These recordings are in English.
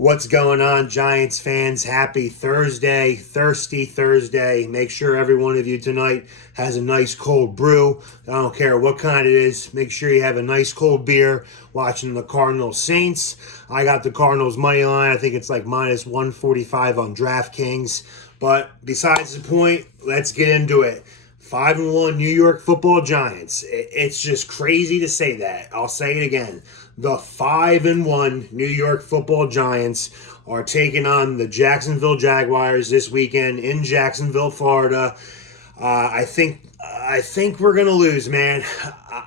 What's going on, Giants fans? Happy Thursday, thirsty Thursday. Make sure every one of you tonight has a nice cold brew. I don't care what kind it is. Make sure you have a nice cold beer watching the Cardinals Saints. I got the Cardinals money line. I think it's like minus 145 on DraftKings. But besides the point, let's get into it. 5-1 New York Football Giants. It's just crazy to say that. I'll say it again. The 5-1 New York Football Giants are taking on the Jacksonville Jaguars this weekend in Jacksonville, Florida. I think we're gonna lose, man.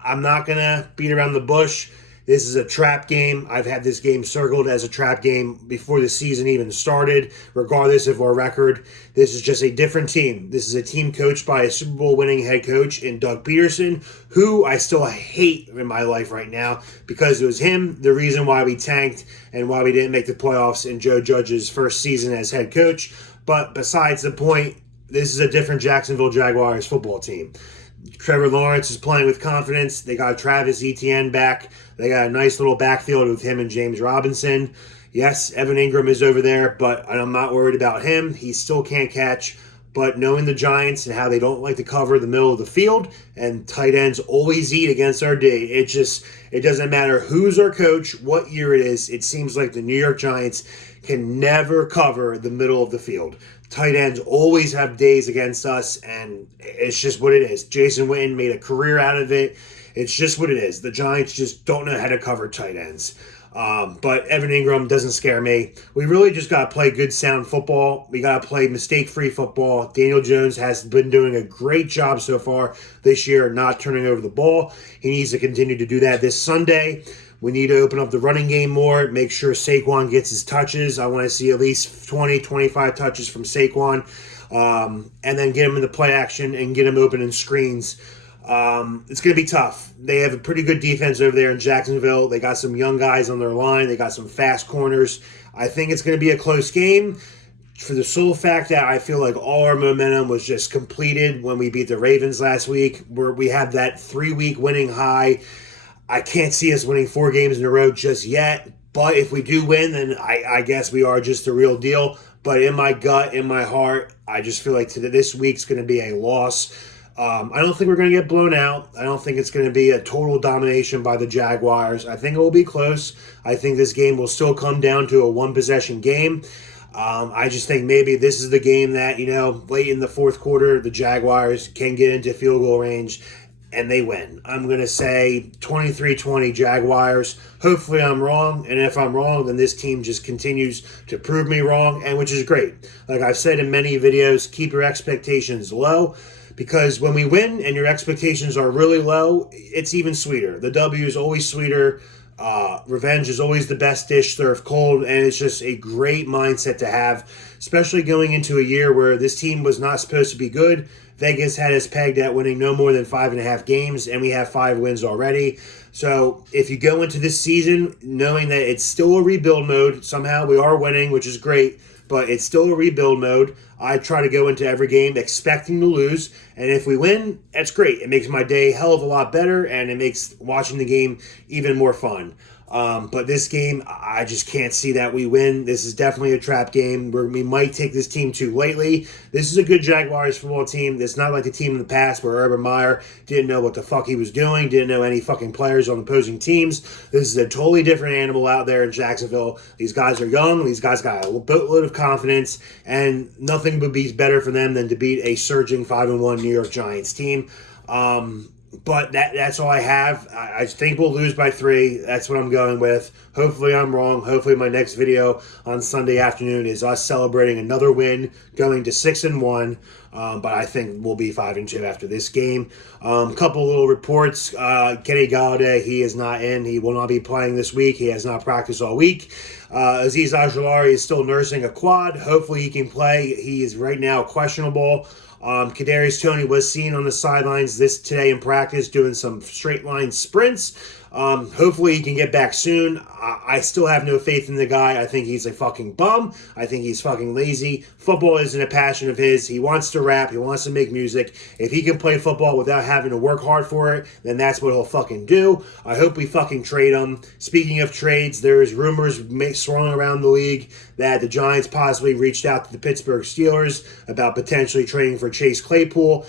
I'm not gonna beat around the bush. This is a trap game. I've had this game circled as a trap game before the season even started, regardless of our record. This is just a different team. This is a team coached by a Super Bowl winning head coach in Doug Peterson, who I still hate in my life right now because it was him, the reason why we tanked and why we didn't make the playoffs in Joe Judge's first season as head coach. But besides the point, this is a different Jacksonville Jaguars football team. Trevor Lawrence is playing with confidence. They got Travis Etienne back. They got a nice little backfield with him and James Robinson. Yes, Evan Ingram is over there, but I'm not worried about him. He still can't catch. But knowing the Giants and how they don't like to cover the middle of the field and tight ends always eat against our D, it doesn't matter who's our coach, what year it is. It seems like the New York Giants can never cover the middle of the field. Tight ends always have days against us, and it's just what it is. Jason Witten made a career out of it. It's just what it is. The Giants just don't know how to cover tight ends. But Evan Ingram doesn't scare me. We really just got to play good, sound football. We got to play mistake-free football. Daniel Jones has been doing a great job so far this year not turning over the ball. He needs to continue to do that this Sunday. We need to open up the running game more, make sure Saquon gets his touches. I want to see at least 20, 25 touches from Saquon, and then get him in the play action and get him open in screens. It's going to be tough. They have a pretty good defense over there in Jacksonville. They got some young guys on their line. They got some fast corners. I think it's going to be a close game for the sole fact that I feel like all our momentum was just completed when we beat the Ravens last week, where we had that 3-week winning high. I can't see us winning 4 games in a row just yet, but if we do win, then I guess we are just the real deal. But in my gut, in my heart, I just feel like this week's going to be a loss. I don't think we're going to get blown out. I don't think it's going to be a total domination by the Jaguars. I think it will be close. I think this game will still come down to a one-possession game. I just think maybe this is the game that, late in the fourth quarter, the Jaguars can get into field goal range and they win. I'm going to say 23-20 Jaguars. Hopefully I'm wrong, and if I'm wrong, then this team just continues to prove me wrong, and which is great. Like I've said in many videos, keep your expectations low, because when we win and your expectations are really low, it's even sweeter. The W is always sweeter. Revenge is always the best dish served cold, and it's just a great mindset to have, especially going into a year where this team was not supposed to be good. Vegas had us pegged at winning no more than 5.5 games, and we have 5 wins already. So if you go into this season knowing that it's still a rebuild mode, somehow we are winning, which is great, but it's still a rebuild mode. I try to go into every game expecting to lose, and if we win, that's great. It makes my day a hell of a lot better, and it makes watching the game even more fun. But this game, I just can't see that we win. This is definitely a trap game where we might take this team too lately. This is a good Jaguars football team. It's not like the team in the past where Urban Meyer didn't know what the fuck he was doing, didn't know any fucking players on opposing teams. This is a totally different animal out there in Jacksonville. These guys are young. These guys got a boatload of confidence, and nothing would be better for them than to beat a surging 5-1 New York Giants team. But that's all I have. I think we'll lose by 3. That's what I'm going with. Hopefully I'm wrong. Hopefully my next video on Sunday afternoon is us celebrating another win, going to 6-1. But I think we'll be 5-2 after this game. Couple little reports. Kenny Galladay, he is not in. He will not be playing this week. He has not practiced all week. Azeez Ojulari is still nursing a quad. Hopefully he can play. He is right now questionable. Kadarius Toney was seen on the sidelines today in practice doing some straight line sprints. Hopefully he can get back soon. I still have no faith in the guy. I think he's a fucking bum. I think he's fucking lazy. Football isn't a passion of his. He wants to rap. He wants to make music. If he can play football without having to work hard for it, then that's what he'll fucking do. I hope we fucking trade him. Speaking of trades, there's rumors swirling around the league that the Giants possibly reached out to the Pittsburgh Steelers about potentially trading for Chase Claypool.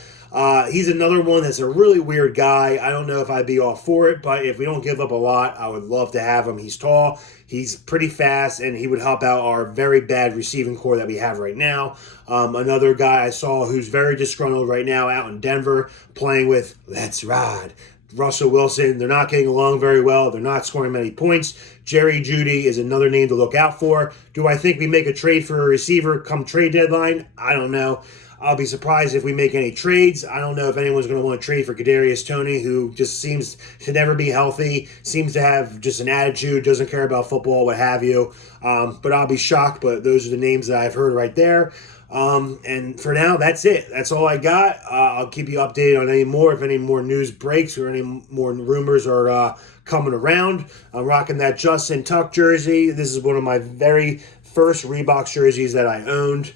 He's another one that's a really weird guy. I don't know if I'd be all for it, but if we don't give up a lot, I would love to have him. He's tall, he's pretty fast, and he would help out our very bad receiving core that we have right now. Another guy I saw who's very disgruntled right now out in Denver playing with Let's Ride. Russell Wilson, they're not getting along very well. They're not scoring many points. Jerry Jeudy is another name to look out for. Do I think we make a trade for a receiver come trade deadline? I don't know. I'll be surprised if we make any trades. I don't know if anyone's going to want to trade for Kadarius Toney, who just seems to never be healthy, seems to have just an attitude, doesn't care about football, what have you. But I'll be shocked, but those are the names that I've heard right there. And for now, that's it. That's all I got. I'll keep you updated on any more, if any more news breaks or any more rumors are coming around. I'm rocking that Justin Tuck jersey. This is one of my very first Reebok jerseys that I owned.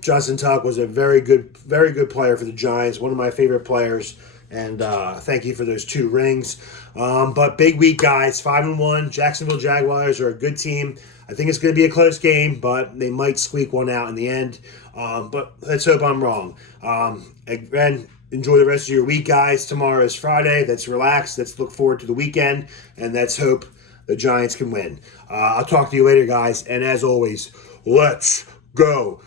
Justin Tuck was a very good player for the Giants, one of my favorite players, and thank you for those 2 rings. But big week, guys, 5-1. Jacksonville Jaguars are a good team. I think it's going to be a close game, but they might squeak one out in the end. But let's hope I'm wrong. Again, enjoy the rest of your week, guys. Tomorrow is Friday. Let's relax. Let's look forward to the weekend, and let's hope the Giants can win. I'll talk to you later, guys. And as always, let's go.